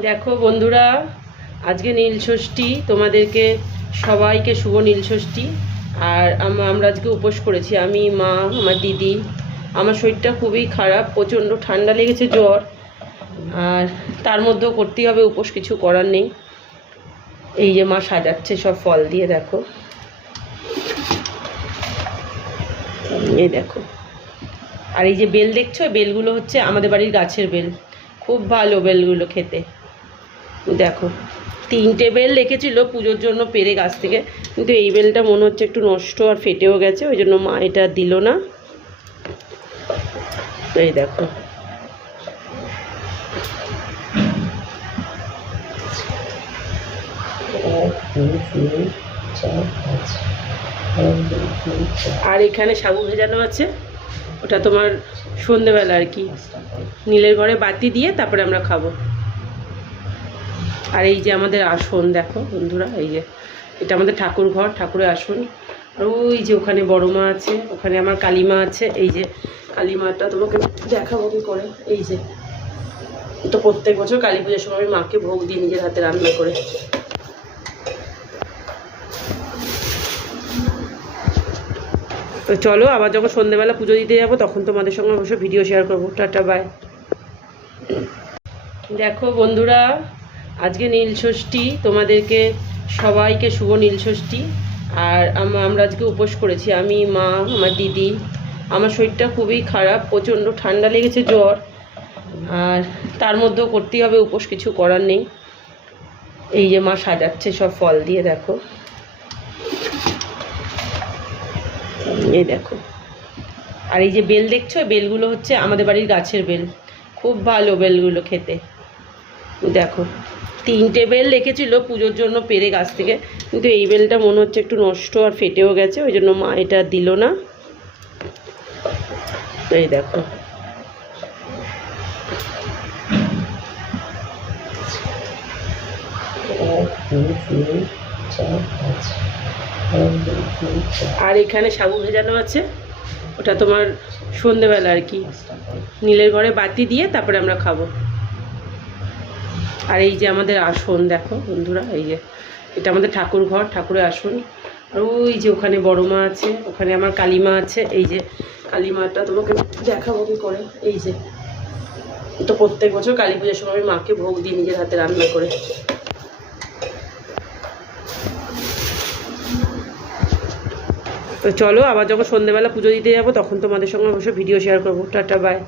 দেখো বন্ধুরা, আজকে নীল ষষ্ঠী। তোমাদেরকে সবাইকে শুভ নীল ষষ্ঠী। আর আমরা আজকে উপোস করেছি, আমি, মা, আমার দিদি। আমার শরীরটা খুবই খারাপ, প্রচণ্ড ঠান্ডা লেগেছে, জ্বর। আর তার মধ্যেও করতেই হবে উপোস, কিছু করার নেই। এই যে মা সাজাচ্ছে সব ফল দিয়ে, দেখো, এই দেখো। আর এই যে বেল দেখছো, বেলগুলো হচ্ছে আমাদের বাড়ির গাছের বেল, খুব ভালো বেলগুলো খেতে। দেখো, 3টে বেল রেখেছিল পুজোর জন্য পেরে গাছ থেকে, কিন্তু এই বেলটা মনে হচ্ছে একটু নষ্ট আর ফেটেও গেছে, ওই জন্য মা এটা দিল না। এই দেখো, আর এখানে সাবু ভেজানো আছে, ওটা তোমার সন্ধেবেলা আর কি, নীলের ঘরে বাতি দিয়ে তারপরে আমরা খাবো। আর এই যে আমাদের আসন, দেখো বন্ধুরা, এই যে এটা আমাদের ঠাকুর ঘর, ঠাকুরের আসন। আর ওই যে ওখানে বড় মা আছে, ওখানে আমার কালীমা আছে। এই যে কালীমাটা তোমাকে দেখাবো কি করে। এই যে তো প্রত্যেক বছর কালী পুজোর সময় আমি মাকে ভোগ দিই নিজের হাতে রান্না করে। তো চলো, আবার যখন সন্ধ্যেবেলা পুজো দিতে যাবো তখন তোমাদের সঙ্গে অবশ্যই ভিডিও শেয়ার করবো। Ta-ta, bye. দেখো বন্ধুরা, আজকে নীল ষষ্ঠী। তোমাদেরকে সবাইকে শুভ নীল ষষ্ঠী। আর আমরা আজকে উপোস করেছি, আমি, মা, আমার দিদি। আমার শরীরটা খুবই খারাপ, প্রচণ্ড ঠান্ডা লেগেছে, জ্বর। আর তার মধ্যেও করতেই হবে উপোস, কিছু করার নেই। এই যে মা সাজাচ্ছে সব ফল দিয়ে, দেখো, এই দেখো। আর এই যে বেল দেখছো, বেলগুলো হচ্ছে আমাদের বাড়ির গাছের বেল, খুব ভালো বেলগুলো খেতে। দেখো, 3টে বেল রেখেছিল পুজোর জন্য পেরে গাছ থেকে, কিন্তু এই বেলটা মনে হচ্ছে একটু নষ্ট আর ফেটেও গেছে, ওই জন্য মা এটা দিল না। এই দেখো, আর এখানে সাবু ভেজানো আছে, ওটা তোমার সন্ধেবেলা আর কি, নীলের ঘরে বাতি দিয়ে তারপরে আমরা খাবো। আর এই যে আমাদের আসন, দেখো বন্ধুরা, এই যে এটা আমাদের ঠাকুর ঘর, ঠাকুরের আসন। আর ওই যে ওখানে বড় মা আছে, ওখানে আমার কালীমা আছে। এই যে কালীমাটা তোমাকে দেখাবো কি করে। এই যে তো প্রত্যেক বছর কালী পুজোর সময় আমি মাকে ভোগ দিই নিজের হাতে রান্না করে। তো চলো, আবার যখন সন্ধ্যেবেলা পুজো দিতে যাবো তখন তোমাদের সঙ্গে অবশ্যই ভিডিও শেয়ার করবো। Ta-ta, by.